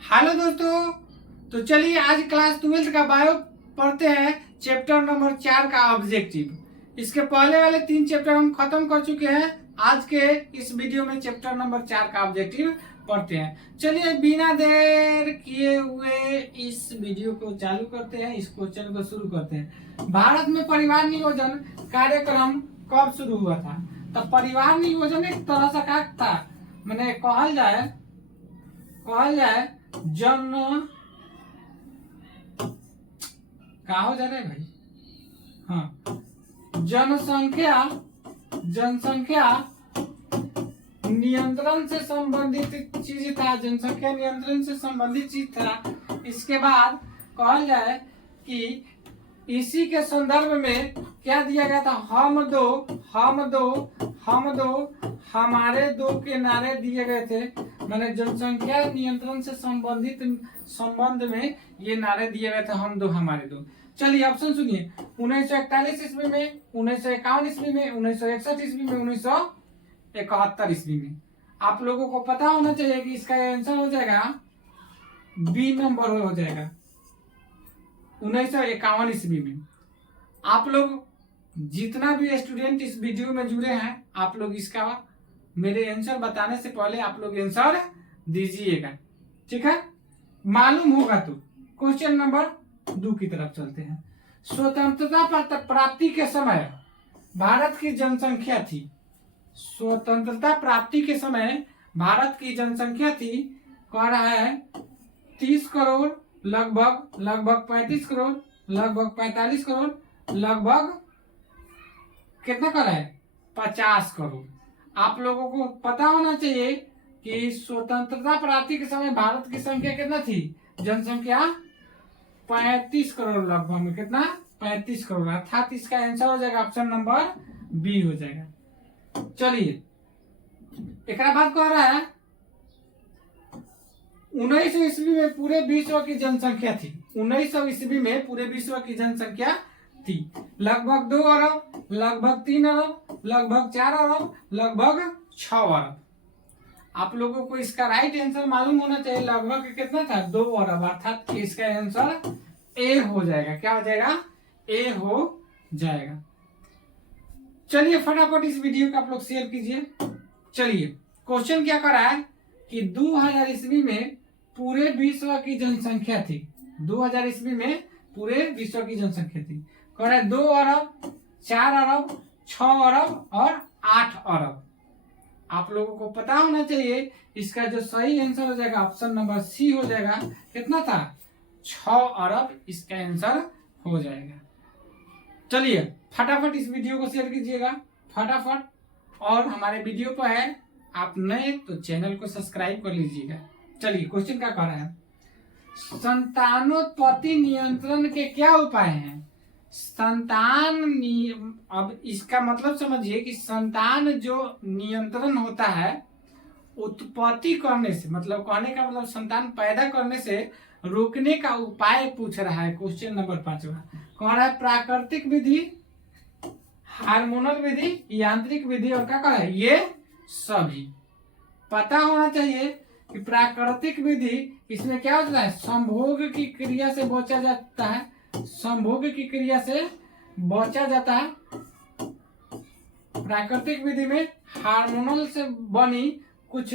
Hello दोस्तों। तो चलिए आज क्लास 12th का बायो पढ़ते हैं। चैप्टर नंबर 4 का ऑब्जेक्टिव। इसके पहले वाले 3 चैप्टर हम खत्म कर चुके हैं। आज के इस वीडियो में चैप्टर नंबर 4 का ऑब्जेक्टिव पढ़ते हैं। चलिए बिना देर किए हुए इस वीडियो को चालू करते हैं, इस क्वेश्चन को शुरू करते हैं। भारत में परिवार नियोजन कार्यक्रम कब शुरू हुआ था? तो परिवार नियोजन एक तरह से का था, मैंने कहल जाए जन कहा हो जा रहा है भाई। हाँ, जनसंख्या नियंत्रण से संबंधित चीज था। जनसंख्या नियंत्रण से संबंधित चीज था। इसके बाद कहा जाए कि इसी के संदर्भ में क्या दिया गया था? हम दो हमारे दो के नारे दिए गए थे। मैंने जनसंख्या नियंत्रण से संबंध में ये नारे दिए गए थे, हम दो हमारे दो। चलिए ऑप्शन सुनिए। 1941 ईस्वी में, 1951 ईस्वी में, 1961 ईस्वी में, 1971 ईस्वी में। आप लोगों को पता होना चाहिए कि इसका आंसर हो जाएगा बी नंबर हो जाएगा 1951 ईस्वी में। आप लोग जितना भी स्टूडेंट इस वीडियो में जुड़े हैं, आप लोग इसका मेरे आंसर बताने से पहले आप लोग आंसर दीजिएगा, ठीक है? मालूम होगा तो। क्वेश्चन नंबर 2 की तरफ चलते हैं। स्वतंत्रता प्राप्ति के समय भारत की जनसंख्या थी। स्वतंत्रता प्राप्ति के समय भारत की जनसंख्या थी, कह रहा है 30 करोड़, लगभग 35 करोड़, लगभग 45 करोड़, लगभग कितना कर रहा है 50 करोड़। आप लोगों को पता होना चाहिए कि स्वतंत्रता प्राप्ति के समय भारत की संख्या कितना थी? जनसंख्या 35 करोड़ लगभग में। कितना? 35 करोड़। अर्थात इसका आंसर हो जाएगा ऑप्शन नंबर बी हो जाएगा। चलिए एक बात कह रहा है 1900 ईस्वी में पूरे विश्व की जनसंख्या थी। 1900 ईस्वी में पूरे विश्व की जनसंख्या थी लगभग 2 अरब, लगभग 3 अरब, लगभग 4 अरब, लगभग 6 अरब। आप लोगों को इसका राइट आंसर मालूम होना चाहिए। लगभग कितना था? 2 अरब। अर्थात इसका आंसर ए हो जाएगा। क्या हो जाएगा? ए हो जाएगा। चलिए फटाफट इस वीडियो को आप लोग शेयर कीजिए। चलिए क्वेश्चन क्या कर रहा है कि 2000 ईस्वी में पूरे विश्व की जनसंख्या थी। 2000 ईस्वी में पूरे विश्व की जनसंख्या थी। कह रहा है 2 अरब, 4 अरब, 6 अरब और 8 अरब। आप लोगों को पता होना चाहिए इसका जो सही आंसर हो जाएगा ऑप्शन नंबर सी हो जाएगा। कितना था? 6 अरब इसका आंसर हो जाएगा। चलिए फटाफट इस वीडियो को शेयर कीजिएगा फटाफट। और हमारे वीडियो पर है, आप नए तो चैनल को सब्सक्राइब कर लीजिएगा। चलिए क्वेश्चन क्या कह रहा है? संतानोत्पत्ति नियंत्रण के क्या उपाय हैं? अब इसका मतलब समझिए कि संतान जो नियंत्रण होता है उत्पत्ति करने से, मतलब कहने का मतलब संतान पैदा करने से रोकने का उपाय पूछ रहा है। क्वेश्चन नंबर 5 कह रहा है प्राकृतिक विधि, हार्मोनल विधि, यांत्रिक विधि और क्या कह रहा है? ये सभी पता होना चाहिए कि प्राकृतिक विधि इसमें क्या होता है? संभोग की क्रिया से बचा जाता है। संभोग की क्रिया से बचा जाता है। प्राकृतिक विधि में हार्मोनल से बनी कुछ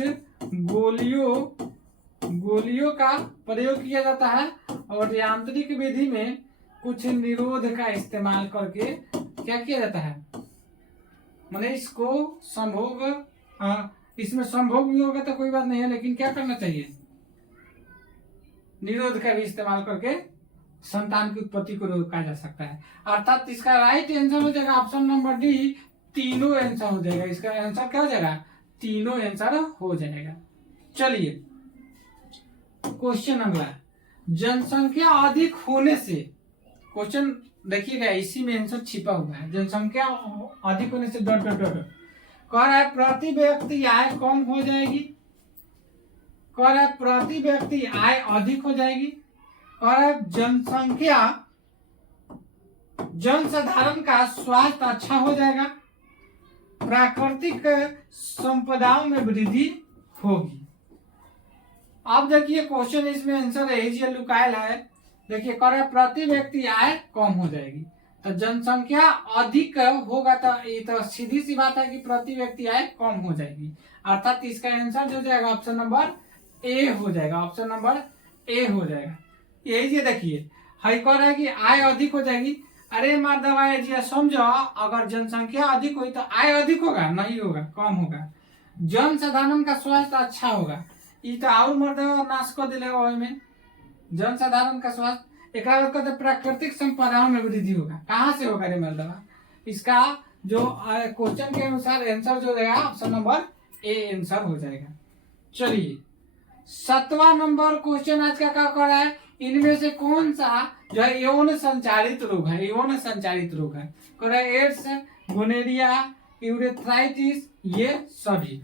गोलियों का प्रयोग किया जाता है और यांत्रिक विधि में कुछ निरोध का इस्तेमाल करके क्या किया जाता है? मैंने इसको संभोग, इसमें संभोग भी होगा तो कोई बात नहीं है, लेकिन क्या करना चाहिए? निरोध का भी इस्तेमाल करके संतान की उत्पत्ति को रोका जा सकता है। अर्थात इसका राइट आंसर हो जाएगा ऑप्शन नंबर डी। तीनों आंसर हो जाएगा। इसका आंसर क्या हो जाएगा? तीनों आंसर हो जाएगा। चलिए क्वेश्चन अगला, जनसंख्या अधिक होने से, क्वेश्चन देखिएगा इसी में आंसर छिपा हुआ है। जनसंख्या अधिक होने से डॉट डॉट डॉट कह रहा है प्रति व्यक्ति आय कम हो जाएगी, कह रहा है प्रति व्यक्ति आय अधिक हो जाएगी, कह रहा है जनसाधारण का स्वास्थ्य अच्छा हो जाएगा, प्राकृतिक संपदाओं में वृद्धि होगी। अब देखिए क्वेश्चन इसमें आंसर है लुकायल है। देखिए कर प्रति व्यक्ति आय कम हो जाएगी, तो जनसंख्या अधिक होगा तो ये तो सीधी सी बात है कि प्रति व्यक्ति आय कम हो जाएगी, अर्थात इसका आंसर जो जाएगा ऑप्शन नंबर ए हो जाएगा, ऑप्शन नंबर ए हो जाएगा। यही जी देखिए है कह रहा है कि आय अधिक हो जाएगी। अरे मर्दवा जी समझो, अगर जनसंख्या अधिक हुई तो आय अधिक होगा? नहीं होगा, कम होगा। जनसाधारण का स्वास्थ्य अच्छा होगा, ये तो और मर्दवा नाश कर दिलेगा वही में। जनसाधारण का स्वास्थ्य एक प्राकृतिक संपदाओं में वृद्धि होगा। कहाँ से होगा रे मर्दवा? इसका जो क्वेश्चन के अनुसार आंसर जो देगा ऑप्शन नंबर ए आंसर हो जाएगा। चलिए 7वां नंबर क्वेश्चन आज का क्या कर रहा है, इनमें से कौन सा जो है यौन संचारित रोग है? यौन संचारित रोग है, एड्स, गोनेरिया, यूरेथ्राइटिस, ये सभी।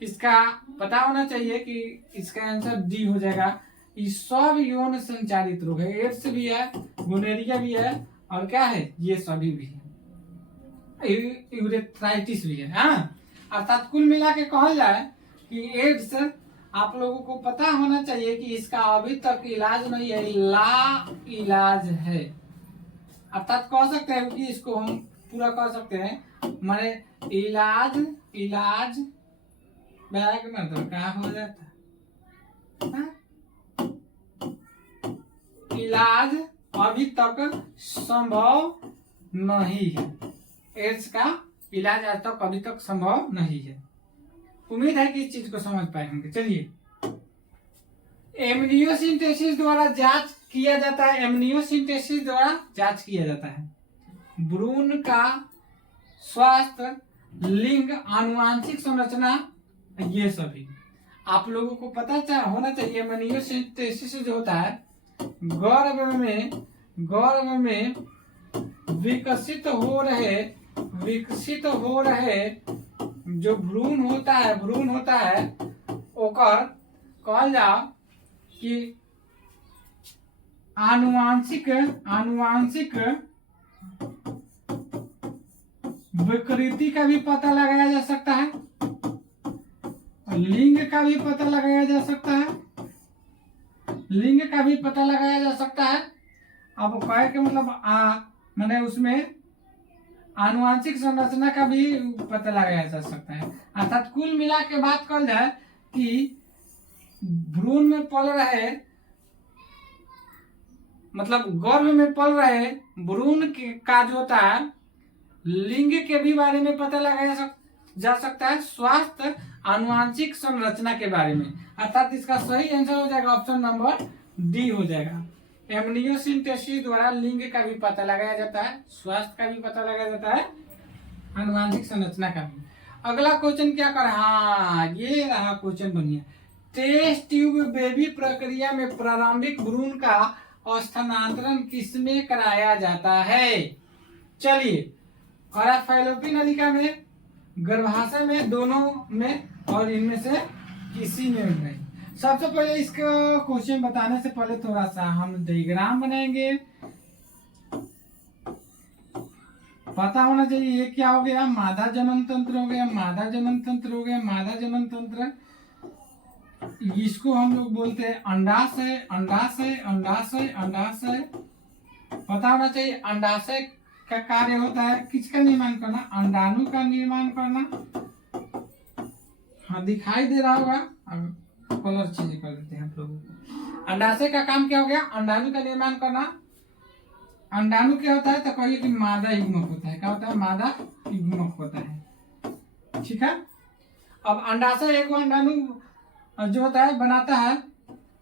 इसका पता होना चाहिए कि इसका आंसर डी हो जाएगा। ये सब यौन संचारित रोग है, एड्स भी है, गोनेरिया भी है, और क्या है, ये सभी भी है, यूरेथ्राइटिस भी है। हाँ, अर्थात कुल मिला के कहा जाए कि एड्स आप लोगों को पता होना चाहिए कि इसका अभी तक इलाज नहीं है, ला इलाज है। अर्थात कह सकते हैं कि इसको हम पूरा कह सकते हैं माने इलाज बैग मतलब क्या हो जाता है? इलाज अभी तक संभव नहीं है। एड्स का इलाज आज तक अभी तक संभव नहीं है। उम्मीद है कि इस चीज को समझ पाए होंगे। चलिए एमनियोसिंथेसिस द्वारा जांच किया जाता है, एमनियोसिंथेसिस द्वारा जांच किया जाता है भ्रूण का स्वास्थ्य, लिंग, आनुवांशिक संरचना, ये सभी आप लोगों को पता होना चाहिए। एमनियोसिंथेसिस जो होता है गर्भ में विकसित हो रहे जो भ्रूण होता है ओकर कहल जाओ कि आनुवांशिक विकृति का भी पता लगाया जा सकता है, लिंग का भी पता लगाया जा सकता है, अब कहे के मतलब मैंने उसमें आनुवांशिक संरचना का भी पता लगाया जा सकता है। अर्थात कुल मिला के बात कर जाए कि भ्रूण में पल रहे मतलब गर्भ में पल रहे भ्रूण का जो होता है लिंग के भी बारे में पता लगाया जा सकता है, स्वास्थ्य, आनुवांशिक संरचना के बारे में। अर्थात इसका सही आंसर हो जाएगा ऑप्शन नंबर डी हो जाएगा। एमनियोसिंथेसिस द्वारा लिंग का भी पता लगाया जाता है, स्वास्थ्य का भी पता लगाया जाता है, आनुवांशिक संरचना का भी। अगला क्वेश्चन क्या कर, हाँ ये रहा क्वेश्चन बढ़िया। टेस्ट ट्यूब बेबी प्रक्रिया में प्रारंभिक भ्रूण का स्थानांतरण किसमें कराया जाता है? चलिए फैलोपियन नलिका में, गर्भाशय में, दोनों में, और इनमें से किसी में नहीं। सबसे पहले इसका क्वेश्चन बताने से पहले थोड़ा सा हम डायग्राम बनाएंगे। पता होना चाहिए ये क्या हो गया, मादा जनन तंत्र हो गया, मादा जनन तंत्र हो गया, मादा जनन तंत्र। इसको हम लोग बोलते हैं अंडाशय, अंडाशय, अंडाशय, अंडाशय। पता होना चाहिए अंडाशय का कार्य होता है किसका निर्माण करना, अंडाणु का निर्माण करना। हाँ दिखाई दे रहा होगा, अब कलर चेंज कर देते हैं आप लोगों को। अंडाशय का काम क्या हो गया, अंडाणु का निर्माण करना। अंडाणु क्या होता है तो कहिए कि मादा युग्मक होता है। क्या होता है, मादा युग्मक होता है। ठीक है, अब अंडाशय एक अंडाणु जो होता है बनाता है।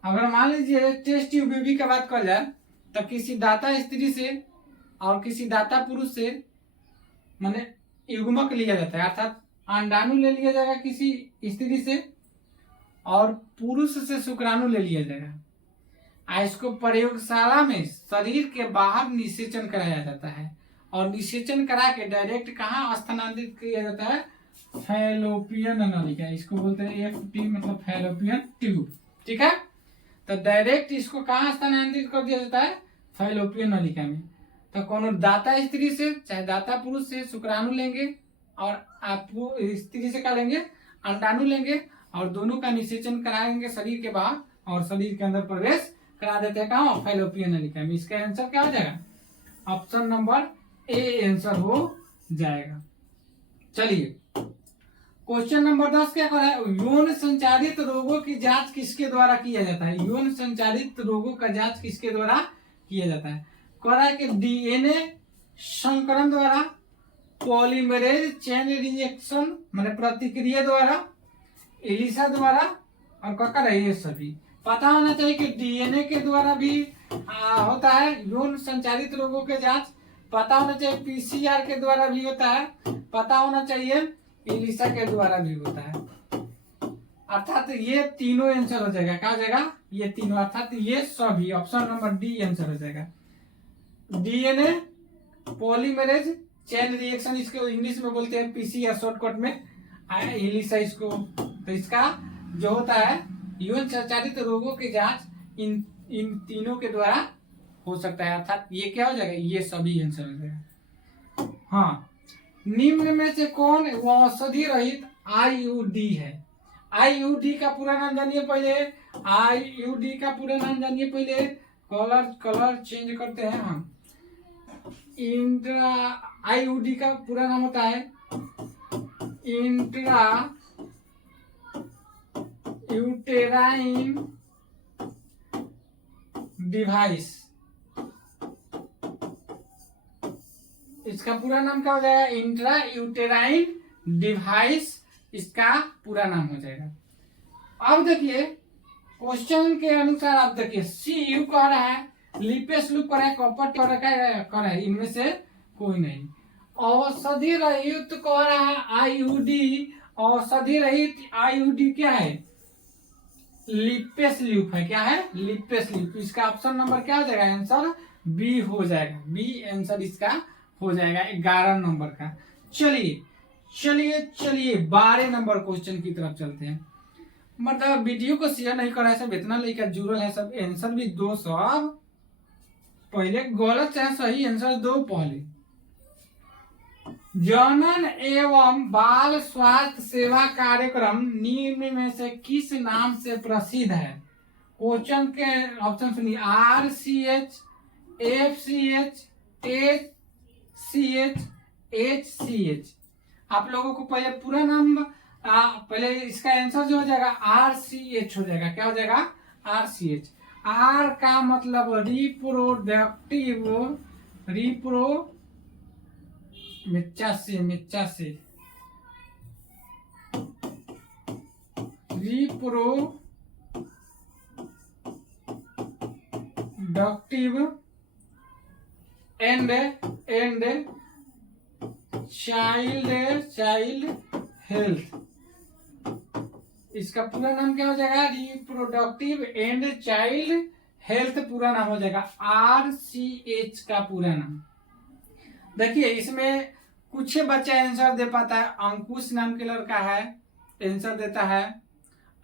अगर मान लीजिए टेस्ट ट्यूब बेबी की बात कर जाए तो किसी दाता स्त्री से और किसी दाता पुरुष से माने युग्मक लिया जाता है, अर्थात अंडाणु ले लिया जाएगा किसी स्त्री से और पुरुष से शुक्राणु ले लिया जाएगा। इसको प्रयोगशाला में शरीर के बाहर निषेचन कराया जाता है और निषेचन करा के डायरेक्ट कहाँ स्थानांतरित किया जाता है, फैलोपियन नलिका। इसको बोलते हैं FT मतलब फैलोपियन ट्यूब। ठीक है, तो डायरेक्ट इसको कहाँ स्थानांतरित कर दिया जाता है, फैलोपियन नलिका में। तो कोनो दाता स्त्री से चाहे दाता पुरुष से शुक्राणु लेंगे और आप स्त्री से क्या लेंगे, अंडाणु लेंगे और दोनों का निषेचन कराएंगे शरीर के बाहर और शरीर के अंदर प्रवेश करा देते हैं कहाँ, फैलोपियन नलिका में। इसका आंसर क्या हो जाएगा, ऑप्शन नंबर ए आंसर हो जाएगा। चलिए क्वेश्चन नंबर 10 क्या कर रहा है, यौन संचारित रोगों की जांच किसके द्वारा किया जाता है। यौन संचारित रोगों का जांच किसके द्वारा किया जाता है। कह रहा है कि डीएनए संकरण द्वारा, पॉलीमरेज चेन रिएक्शन माने प्रतिक्रिया द्वारा, एलिसा द्वारा, और क्या कर रहा है ये सभी पता होना चाहिए कि डीएनए के द्वारा भी होता है यौन संचारित रोगों के जांच, पता होना चाहिए पीसीआर के द्वारा भी होता है, पता होना चाहिए एलिसा के द्वारा भी होता है। अर्थात ये तीनों आंसर हो जाएगा, क्या हो जाएगा, ये तीनों, अर्थात ये सभी, ऑप्शन नंबर डी आंसर हो जाएगा। डीएनए पॉलीमरेज चेन रिएक्शन, इसको इंग्लिश में बोलते हैं पीसीआर शॉर्टकट में, एलिसा इसको। तो इसका जो होता है यौन संचारित रोगों की जांच इन तीनों के द्वारा हो सकता है, अर्थात ये क्या हो जाएगा, ये सभी आंसर हो जाएगा। हाँ, निम्न में से कौन औषधि रहित आईयूडी है। आईयूडी का पूरा नाम जानिए पहले, आईयूडी का पूरा नाम जानिए पहले, कलर चेंज करते हैं हम। इंट्रा आईयूडी का पूरा नाम होता है इंट्रा यूटेराइन डिवाइस। इसका पूरा नाम क्या हो जाएगा, इंट्रा यूटेराइन डिवाइस इसका पूरा नाम हो जाएगा। अब देखिए क्वेश्चन के अनुसार, आप देखिए सी यू कह रहा है, लिपेस लूप कर रहा है, कॉपर कर रहा है, इनमें से कोई नहीं। औषधि रहित कह रहा है आईयूडी, औषधि रहित आईयूडी क्या है, लिपेस लूप है, क्या है, लिपेस लूप। इसका ऑप्शन नंबर क्या हो जाएगा, आंसर बी हो जाएगा, बी आंसर इसका हो जाएगा 11 नंबर का। चलिए चलिए चलिए 12 नंबर क्वेश्चन की तरफ चलते हैं। मतलब वीडियो को शेयर नहीं कर रहा है सब, इतना लेकर जुड़ल है सब, आंसर भी दो सब पहले गलत चाहे सही आंसर दो पहले। जनन एवं बाल स्वास्थ्य सेवा कार्यक्रम निम्न में से किस नाम से प्रसिद्ध है। क्वेश्चन के ऑप्शन सुनिए, RCH, FCH, HCH, HCH। आप लोगों को पहले पूरा नाम पहले इसका आंसर जो हो जाएगा RCH हो जाएगा, क्या हो जाएगा, RCH। आर का मतलब reproductive, reproductive and child health. इसका पूरा नाम क्या हो जाएगा, रिप्रोडक्टिव एंड चाइल्ड हेल्थ पूरा नाम हो जाएगा, RCH का पूरा नाम। देखिए इसमें कुछ बच्चा आंसर दे पाता है, अंकुश नाम के लड़का है आंसर देता है,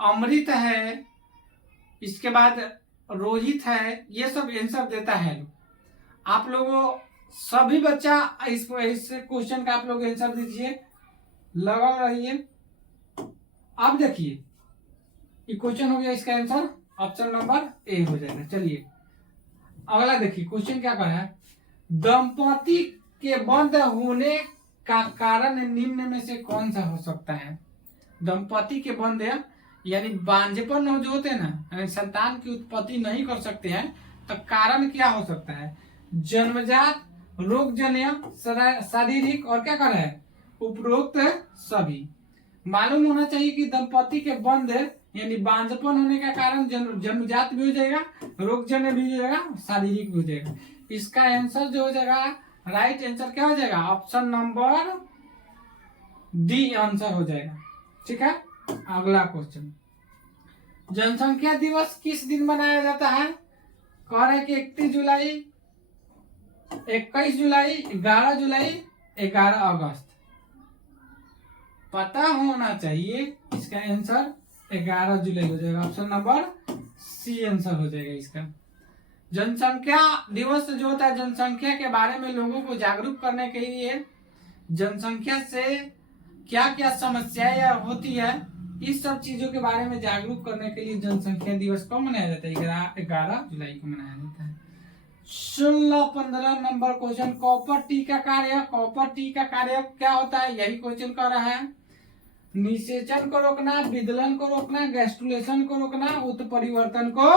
अमृत है, इसके बाद रोहित है, ये सब आंसर देता है। आप लोगों सभी बच्चा इस क्वेश्चन का आप लोग आंसर दीजिए, लगा रहिए। अब देखिए ये क्वेश्चन हो गया, इसका आंसर ऑप्शन नंबर ए हो जाएगा। चलिए अगला देखिए क्वेश्चन क्या कहा है, दंपति के बंद होने का कारण निम्न में से कौन सा हो सकता है। दंपति के बंद यानी बांझपन जो होते हैं ना, यानी संतान की उत्पत्ति नहीं कर सकते हैं, तो कारण क्या हो सकता है, जन्मजात, रोगजन्य, शारीरिक और क्या कर रहा है, उपरोक्त सभी। मालूम होना चाहिए कि दंपति के बंद यानी बांझपन होने का कारण जन्मजात भी हो जाएगा, रोगजन्य भी हो जाएगा, शारीरिक भी हो जाएगा। इसका आंसर जो हो जाएगा, राइट आंसर क्या हो जाएगा, ऑप्शन नंबर डी आंसर हो जाएगा। ठीक है, अगला क्वेश्चन, जनसंख्या दिवस किस दिन मनाया जाता है। कह रहे कि 31 जुलाई, 21 जुलाई, 11 जुलाई, 11 अगस्त। पता होना चाहिए, इसका आंसर 11 जुलाई हो जाएगा, ऑप्शन नंबर सी आंसर हो जाएगा इसका। जनसंख्या दिवस जो होता है, जनसंख्या के बारे में लोगों को जागरूक करने के लिए, जनसंख्या से क्या क्या समस्याएं होती है इस सब चीजों के बारे में जागरूक करने के लिए जनसंख्या दिवस कब मनाया जाता है? 11 जुलाई को मनाया जाता है। 16-15 नंबर क्वेश्चन, कॉपर टी का कार्य। कॉपर टी का कार्य क्या होता है? यही क्वेश्चन कर रहा है। निषेचन को रोकना, विदलन को रोकना, गैस्ट्रुलेशन को रोकना, उत्परिवर्तन को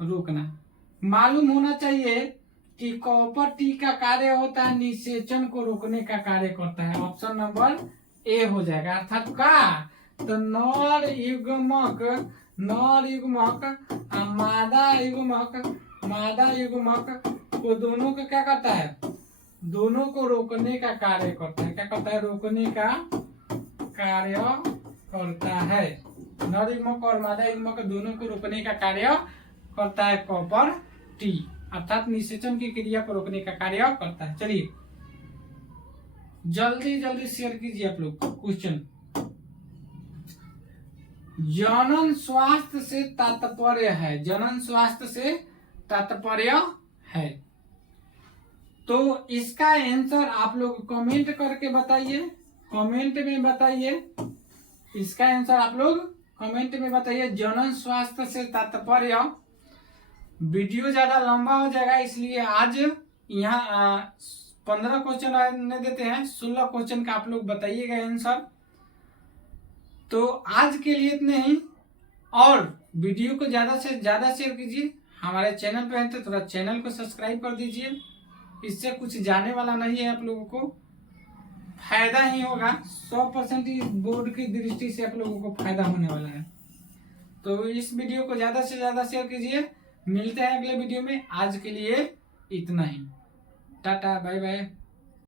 रोकना। मालूम होना चाहिए कि कॉपर टी का कार्य होता है निषेचन को रोकने का कार्य करता है। ऑप्शन नंबर ए हो जाएगा। अर्थात का तो नर युग्मक मादा युग्मक को दोनों को क्या करता है? दोनों को रोकने का कार्य करता है। क्या करता है? रोकने का कार्य करता है। नर युग्मक और मादा युग्मक दोनों को रोकने का कार्य करता है कॉपर टी, अर्थात निषेचन की क्रिया को रोकने का कार्य करता है। चलिए जल्दी जल्दी शेयर कीजिए आप लोग क्वेश्चन। जनन स्वास्थ्य से तात्पर्य है। जनन स्वास्थ्य से तात्पर्य है, तो इसका आंसर आप लोग कमेंट करके बताइए। कमेंट में बताइए इसका आंसर, आप लोग कमेंट में बताइए। जनन स्वास्थ्य से तात्पर्य। वीडियो ज्यादा लंबा हो जाएगा, इसलिए आज यहाँ 15 क्वेश्चन आने देते हैं। 16 क्वेश्चन का आप लोग बताइएगा आंसर। तो आज के लिए इतने ही, और वीडियो को ज्यादा से ज्यादा शेयर कीजिए। हमारे चैनल पे हैं तो थोड़ा चैनल को सब्सक्राइब कर दीजिए। इससे कुछ जाने वाला नहीं है, आप लोगों को फायदा ही होगा। 100% बोर्ड की दृष्टि से आप लोगों को फायदा होने वाला है। तो इस वीडियो को ज्यादा से ज्यादा शेयर कीजिए। मिलते हैं अगले वीडियो में। आज के लिए इतना ही। Tata bye bye.